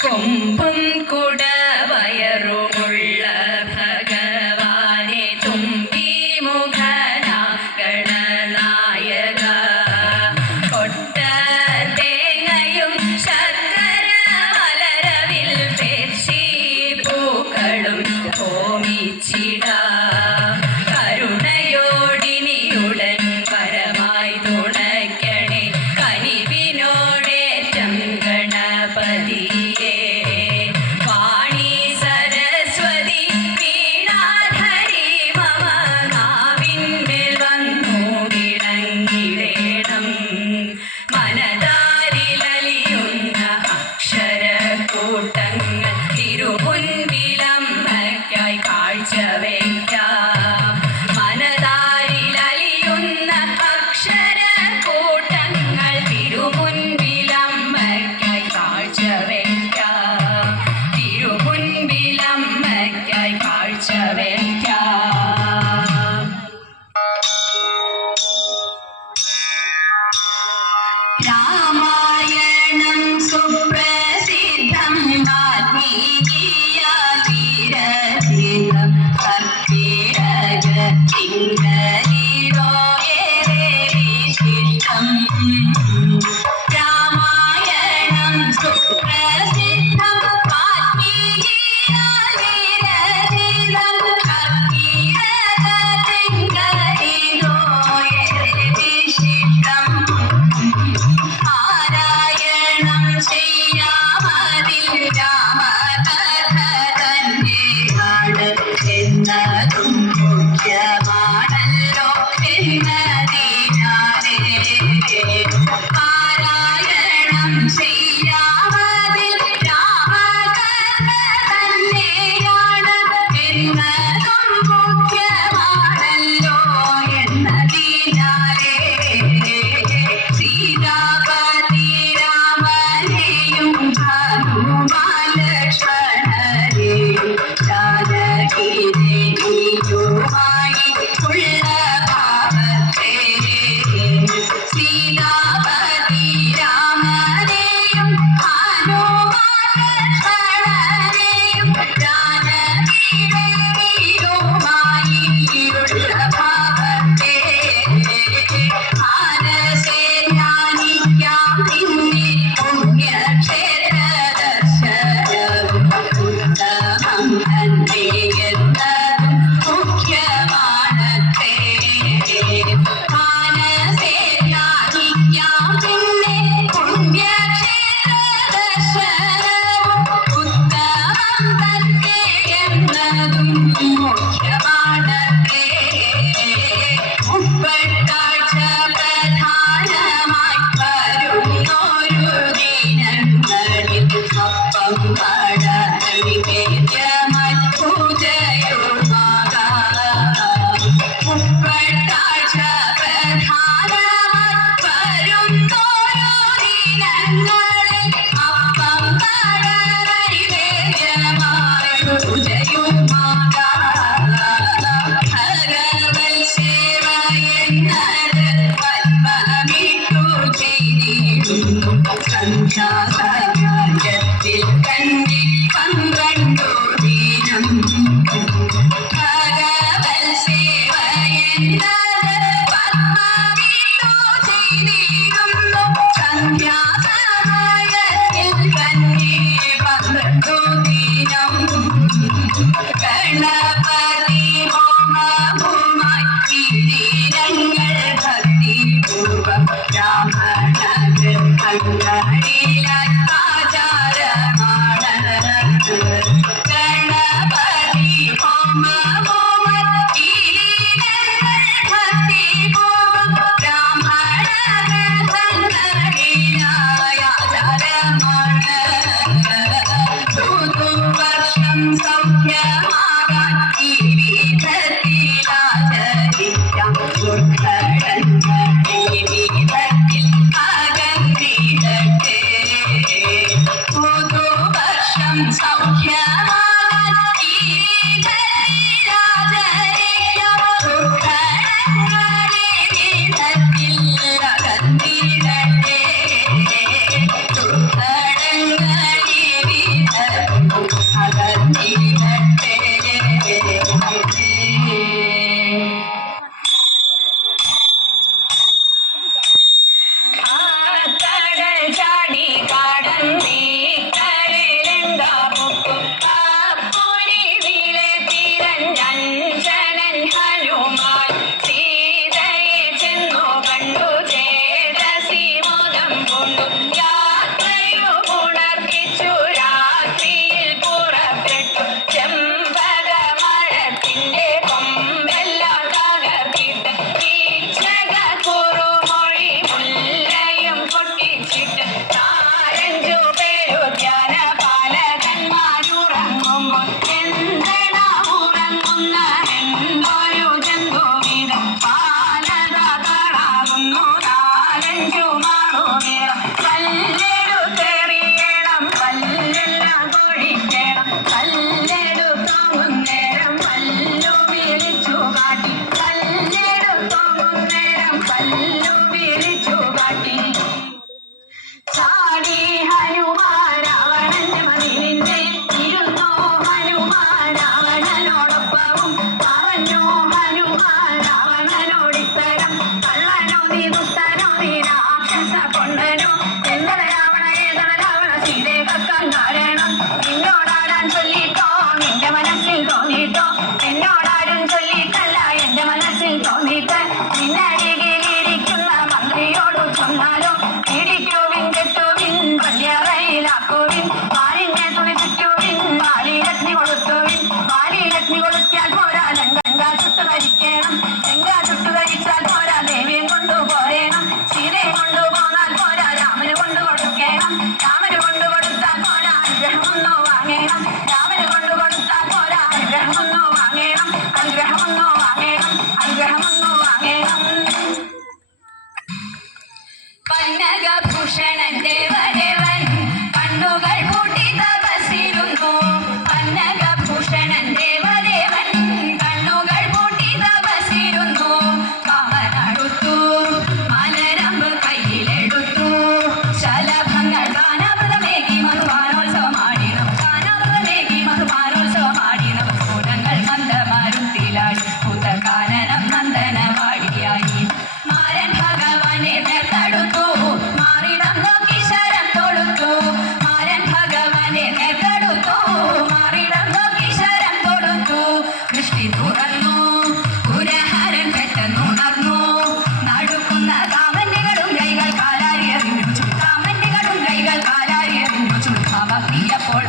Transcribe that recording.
കൊമ്പും കുടവയറുമുള്ള ഭഗവാനെ തുമ്പി മുഖന ഗണനായക കൊട്ട തേങ്ങയും ശർക്കര മലരവിൽ പേർച്ചി പൂക്കളും ഹോമിച്ചിട കരുണയോടിനിയുടൻ പരമായി തുണയ്ക്കണേ കനിവിനോടേറ്റം ഗണപതി രാമായണം സുപ്രസിദ്ധം വാൽമീകിയാതിരചിതം കർക്കിടകത്തിങ്കലിടോ ഏറെ വിശിഷ്ടം രാമായണം സുപ്രസിദ്ധം വാൽമീകിയാതിരചിതം കർക്കിടകത്തിങ്കലിടോ ഏറെ വിശിഷ്ടം ചെയ്യാമതിൽ രാമകഥ തന്നെയാണ് എന്നതും മുഖ്യമാണല്ലോ എന്നതിനാലേ പാരായണം ചെയ്യാമതിൽ രാമകഥ തന്നെയാണ് എന്നതും മുഖ്യമാണല്ലോ എന്നതിനാലേ സീതാപതി ഹനുമാലക്ഷ്മണരെയും ജാനകിയുമായി ഉള്ള ഭാവത്തെ സീതാപതി രാമനെയും ഹനുമാലക്ഷ്മണരെയും ജാനകിയുമായി ഉള്ള ഭാവത്തെ മാനസേ ജ്ഞാനിക്കാം പിന്നെ പുണ്യക്ഷേത്ര മുഖ്യമാണത്തെ മാനസേ ജ്ഞാനിക്കാം പിന്നെ പുണ്യക്ഷേത്ര ദർശനവും ഉത്തമം തന്നെ എന്നതും മുഖ്യമാണത്തെ മുപ്പത്താഴ്ച പ്രധാനമായി വരുന്നൊരു ദിനങ്ങളിൽ അപ്പം പട നൈവേദ്യമായി പൂജയുമാകാം മുപ്പത്താഴ്ച പ്രധാനമായി വരുന്നൊരു ദിനങ്ങളിൽ അപ്പം പട നൈവേദ്യമായി പൂജയുമാകാം ഭഗവൽ സേവ എന്നത് പത്മമിട്ടു ചെയ്തിടുന്നു സന്ധ്യാസായത്തിൽ കണ്ണി 12 ദിനം ഭഗവൽ സേവ എന്നത് പത്മമിട്ടു ചെയ്തിടുന്നു സന്ധ്യാസായത്തിൽ കണ്ണി 12 ദിനം ഗണപതി ഹോമവുമായി ദിനങ്ങൾ ഭക്തിപൂർവം ബ്രാഹ്മണ ഗൃഹങ്ങളിലായി ആചാരമാണ് ഗണപതി ഹോമവുമായി ദിനങ്ങൾ ഭക്തിപൂർവം ബ്രാഹ്മണ ഗൃഹങ്ങളിലായി ആചാരമാണ് പുതുവർഷം സൗഖ്യമാകാൻ ഈ വിധത്തിലാചരിക്കാം ദുർഘടങ്ങൾ ഈ വിധത്തിൽ അകന്നിടട്ടെ പുതുവർഷം സൗഖ്യമാകാൻ ഈ വിധത്തിലാചരിക്കാം ദുർഘടങ്ങൾ ഈ വിധത്തിൽ അകന്നിടട്ടെ ദുർഘടങ്ങൾ ഈ ചുറ്റുവിൻ പാലിനെ തുണി ചുറ്റുവിൻ പാലിലഗ്നി കൊടുത്തുവിൻ പാലിലഗ്നി കൊടുത്താൽ പോരാ ഗംഗ ചുട്ടു ധരിക്കണം ഗംഗ ചുട്ടു ധരിച്ചാൽ പോരാ ദേവിയും കൊണ്ടുപോരേണം സീതയെ കൊണ്ടുപോന്നാൽ പോരാ രാമന് കൊണ്ടു കൊടുക്കണം രാമന് കൊണ്ടു കൊടുത്താൽ പോരാ അനുഗ്രഹമൊന്നു വാങ്ങേണം രാമന് കൊണ്ടു കൊടുത്താൽ പോരാ അനുഗ്രഹമൊന്നു വാങ്ങേണം അനുഗ്രഹമൊന്നു വാങ്ങേണം അനുഗ്രഹമൊന്നു വാങ്ങേണം പന്നകഭൂഷണൻ ദേവദേവൻ കണ്ണുകൾ പൂട്ടി തപസ്സിരുന്നു പന്നകഭൂഷണൻ ദേവദേവൻ കണ്ണുകൾ പൂട്ടി തപസ്സിരുന്നു കാമനടുത്തു മലരമ്പ് കയ്യിലെടുത്തു ശലഭങ്ങൾ ഗാനാമൃതമേകി മധുപാനോത്സവമാടിനവ ഗാനാമൃതമേകി മധുപാനോത്സവമാടിനവ സൂരങ്ങൾ മന്ദമാരുത്തിലാടി ഭൂതകാനനം നന്ദനവാടിയായി മാരൻ ഭഗവാനെ നേർത്തെടുത്തു മാറിടം നോക്കി ശരം തൊടുത്തു മാരൻ ഭഗവാനെ നേർത്തെടുത്തു മാറിടം നോക്കി ശരം തൊടുത്തു ദൃഷ്ടി തുറന്നു പുരഹരൻ പെട്ടെന്നുണർന്നു നടുക്കുന്ന കാമന്യകളും കൈകൾ കാലാരിയറിഞ്ഞു കാമന്യകളും കൈകൾ കാലാരിയറിഞ്ഞു ചുട്ടാമപ്പിയപ്പോൾ